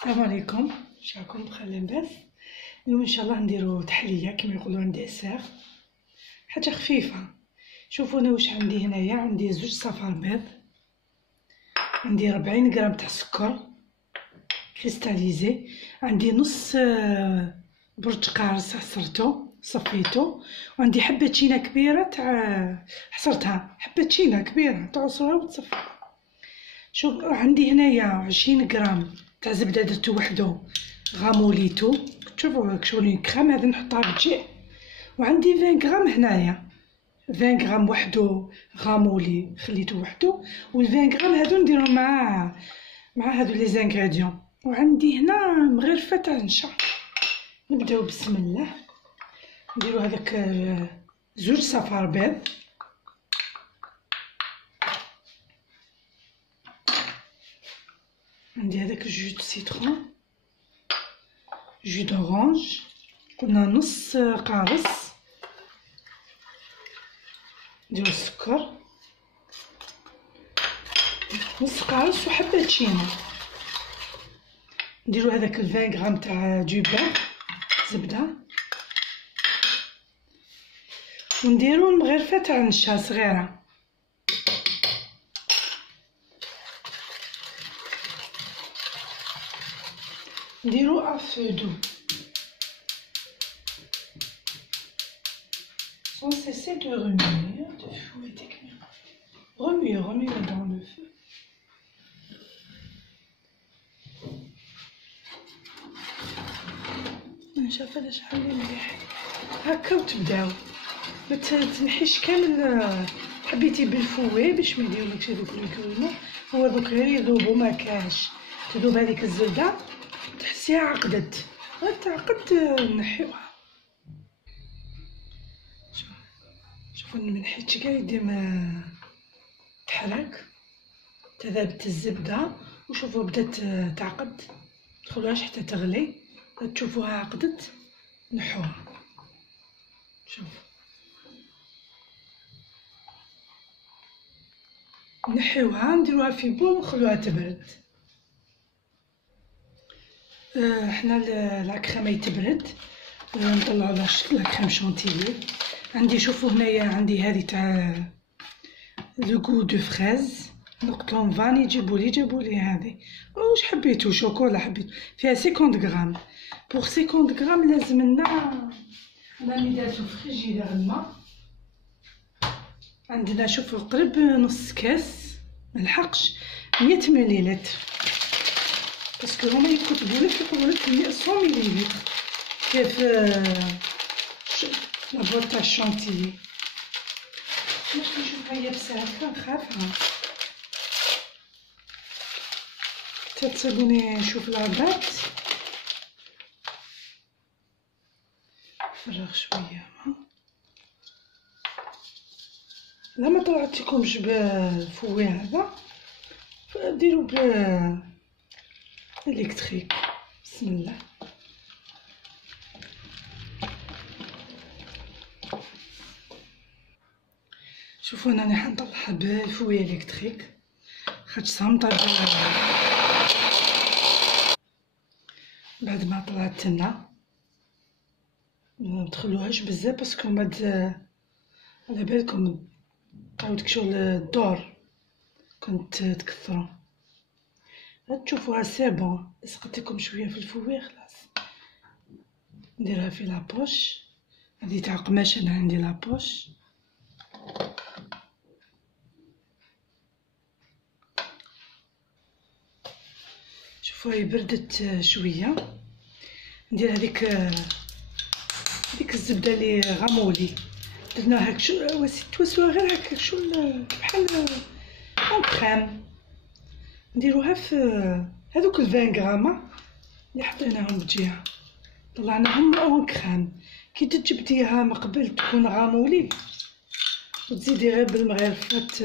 السلام عليكم، واش راكم بخير لاباس؟ اليوم ان شاء الله نديرو تحليه كما يقولوا عندي ديسير، حاجه خفيفه. شوفوا انا واش عندي هنايا. عندي 2 صفار بيض، عندي 40 غرام تاع سكر كريستاليزي، عندي نص برج قارص عصرته صفيته، وعندي حبه تشينا كبيره تاع عصرتها، حبه تشينا كبيره تعصرها وتصفي. شوف عندي هنايا 20 غرام تاع زبده درتو وحدو غاموليتو، شوفوا شغل كريم هذا نحطها بالجي. وعندي 20 غرام هنايا، 20 غرام وحدو غامولي خليته وحدو، و 20 غرام هادو نديرهم مع هادو لي زانغريديون. وعندي هنا مغرفه تاع نشا. نبداو بسم الله. نديرو هذاك 2 صفار بيض، عندي هذاك جو دو سيترون، جو دورانج، قلنا نص قارص، نديرو السكر نص قارص وحبه تشينا. نديرو هذاك 20 غرام تاع دوبار زبده، ونديرو المغرفه تاع نشا صغيره. نديرو افو دو sans cesser de remuer, de fouetter. Remuer dans le feu. نشوف هذا شحال مليح هكا، وتبداو ما تنحيش كامل. حبيتي بالفوي باش ما يديرولكش هذوك المكونات، هو دوك غير يذوبو ما كاش تذوب هذيك الزبده تحسيها عقدت، تعقد نحيوها. شوفوا الملحيت كاع يدي ما تحرك، تذابت الزبده. وشوفوا بدات تعقد، تخلوهاش حتى تغلي، تشوفوها عقدت نحوها. شوف نحيوها، نديروها في بول ونخلوها تبرد. حنا لاكريم يتبرد، نطلعو لاكريم شونتيي. عندي شوفوا هنايا عندي هذه تاع لو غو دو فريز، نقطلهم فاني. جيبولي هذه واش حبيتو، شوكولا حبيتو، فيها 50 غرام. بوغ 50 غرام لازم لنا راني دارتو في فريجيدير الماء. عندنا شوفوا قرب نص كاس، ملحقش 100 مليلتر، باسكو هما يكتبولك 100 مليلتر كيف لابوط تاع الشونتيي. نشوفها يابسه هكا نخافها، تسيبوني نشوف لاباط. نفرغ شويه لا ما طلعتلكمش بالفوي هذا، ديروا بالالكتريك. بسم الله. شوفوا انا حنطلعها بالفوي الكتريك خاطر صامته. بعد ما طلعت لنا ما تخلوهاش بزاف، باسكو بعد على بالكم تعاود شغل الدور كنت تكثروا. تشوفوها سي بون، سقطتكم شويه في الفوي خلاص. نديرها في لابوش، هذه تاع قماش، انا عندي لابوش. شوفوا هي بردت شويه. ندير هذيك الزبده اللي غامولي، درناها هكا توسوها غير هكا شغل بحال اون كريم. نديروها في هذوك 20 غرام اللي حطيناهم بجهه، طلعناهم اون كريم. كي تجبديها من قبل تكون غامولي، وتزيدي غير بالمغرفات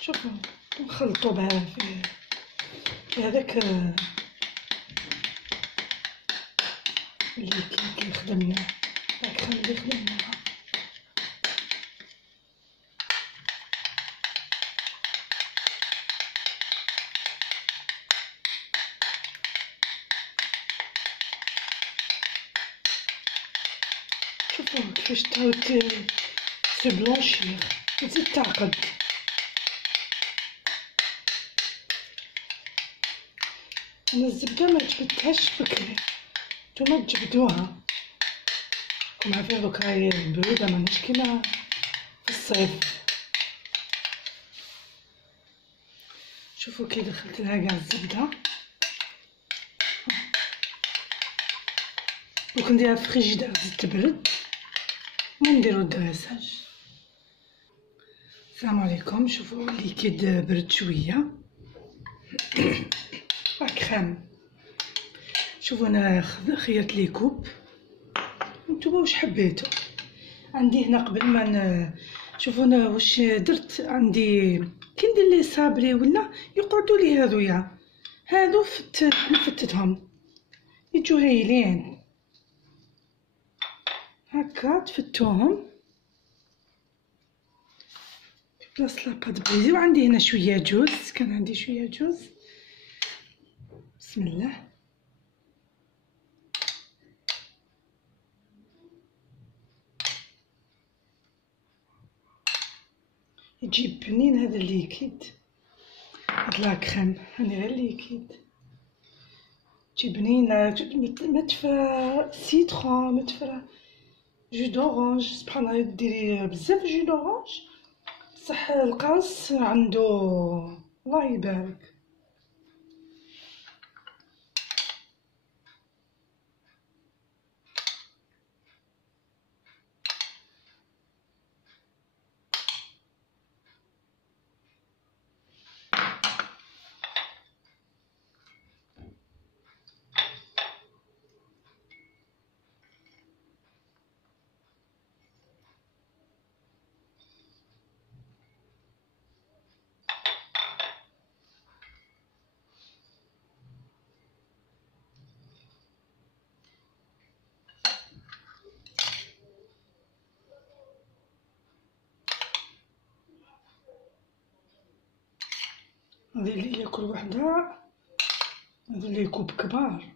شوفوا نخلطو بها في هذاك الليكيد اللي خدمناه، الكريم اللي خدمناها. شوفوا كيفاش تعاود تبلونشيغ وتزيد تعقد. انا الزبده ما جبدتهاش بكري، نتوما تجبدوها. راكم عارفين دوك راهي البروده ماناش كيما في الصيف. شوفوا كي دخلت لها كاع الزبده، دوك نديرها في فريجيدير تبرد ونديرو الدراساج. السلام عليكم. شوفوا الليكيد برد شويه، كريم. شوفوا انا خيرت لي كوب، نتوما واش حبيتو. عندي هنا قبل ما شوفوا انا واش درت، عندي كي ندير لي صابري ولا يقعدوا لي هادو نفتتهم يجوا هايلين هكا، تفتوهم في بلاصه لاباط بليزي. وعندي هنا شويه جوز، كان عندي شويه جوز. بسم الله. يجيب بنين هذا الليكيد، هاد لاكريم. هاني غير الليكيد تجي بنينه، متفرة سيترون، متفرة جو دورانج. سبحان الله ديري بزاف جو دورانج، بصح القرص عنده الله يبارك. ندير ليا كل وحده هذو لي كوب كبار.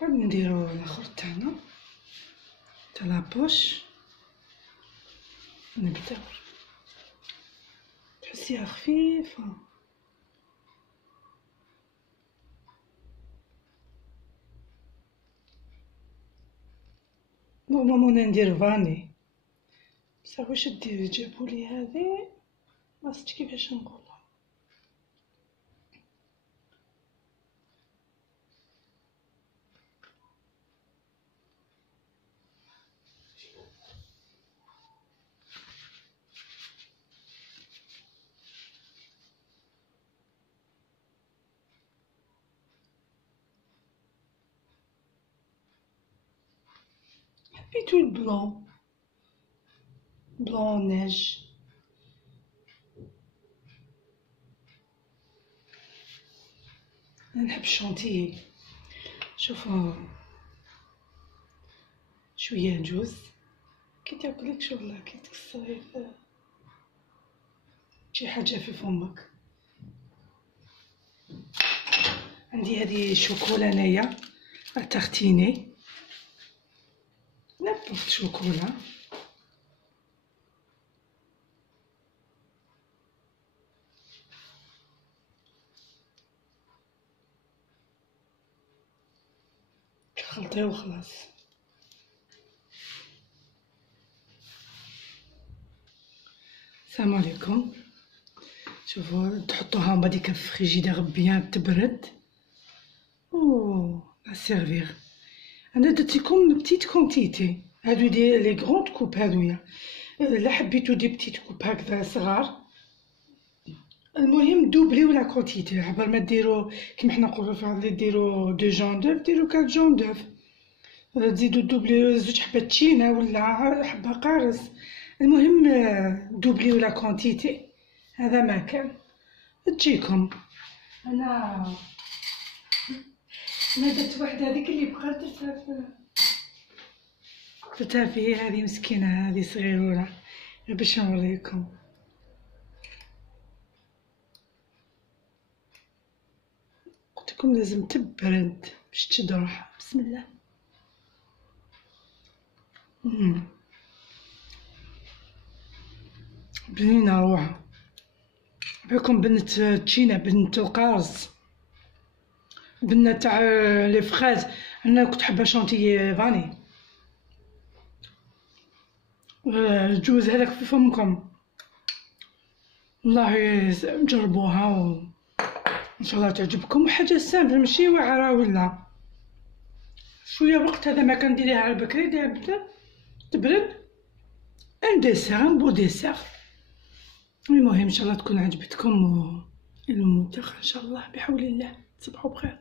بعد نديرو الاخر تاعنا تاع لابوش، نبداو تحسيها خفيفه. نورمالمون ندير فاني، بصح واش دير جابولي هذه ما عرفتش كيفاش نقولها. حبيتو البلون، بلون نيج. انا نحب الشونتيي. شوفوا شويه جوز كي تاكلك شغل كي تكسري شي حاجه في فمك. عندي هذه شوكولا انايا تارتيني، نابورت شوكولا. خلطيه وخلاص. السلام عليكم. شوفوا تحطوها بعديك في فريجيدير بيان تبرد و سيرفير. انا درت لكم بتيت كونتيتي، هادو دي لي غروند كوب هادويا. لا حبيتو دي بتيت كوب هكذا صغار المهم دوبليو لا كونتيتي، عبر ما ديرو كيما حنا نقولو في عندي ديرو دو جون دوف، ديرو 4 جون دوف، تزيدو دوبليو 2 حبات تشينا ولا حبة قارص. المهم دوبليو لا كونتيتي، هذا ما كان. تجيكم انا درت واحدة هذيك اللي بقات درتها فيه، هذه مسكينة هذه صغيرة باش نوريكم. قلت لكم لازم تبرد باش تدوح. بسم الله. بنينة روعة. بالكم بنت تشينا، بنت القارص، بنة تاع لي فخاز. انا كنت حابة شونتيي فاني. الجوز هذاك في فمكم، والله جربوها وان شاء الله تعجبكم. حاجة سامبل ماشي واعرة ولا شوية وقت. هذا ما كنديريها على بكري تبرد. ان ديسير، ان بو ديسير. المهم ان شاء الله تكون عجبتكم، والى الملتقى ان شاء الله بحول الله. تصبحوا بخير.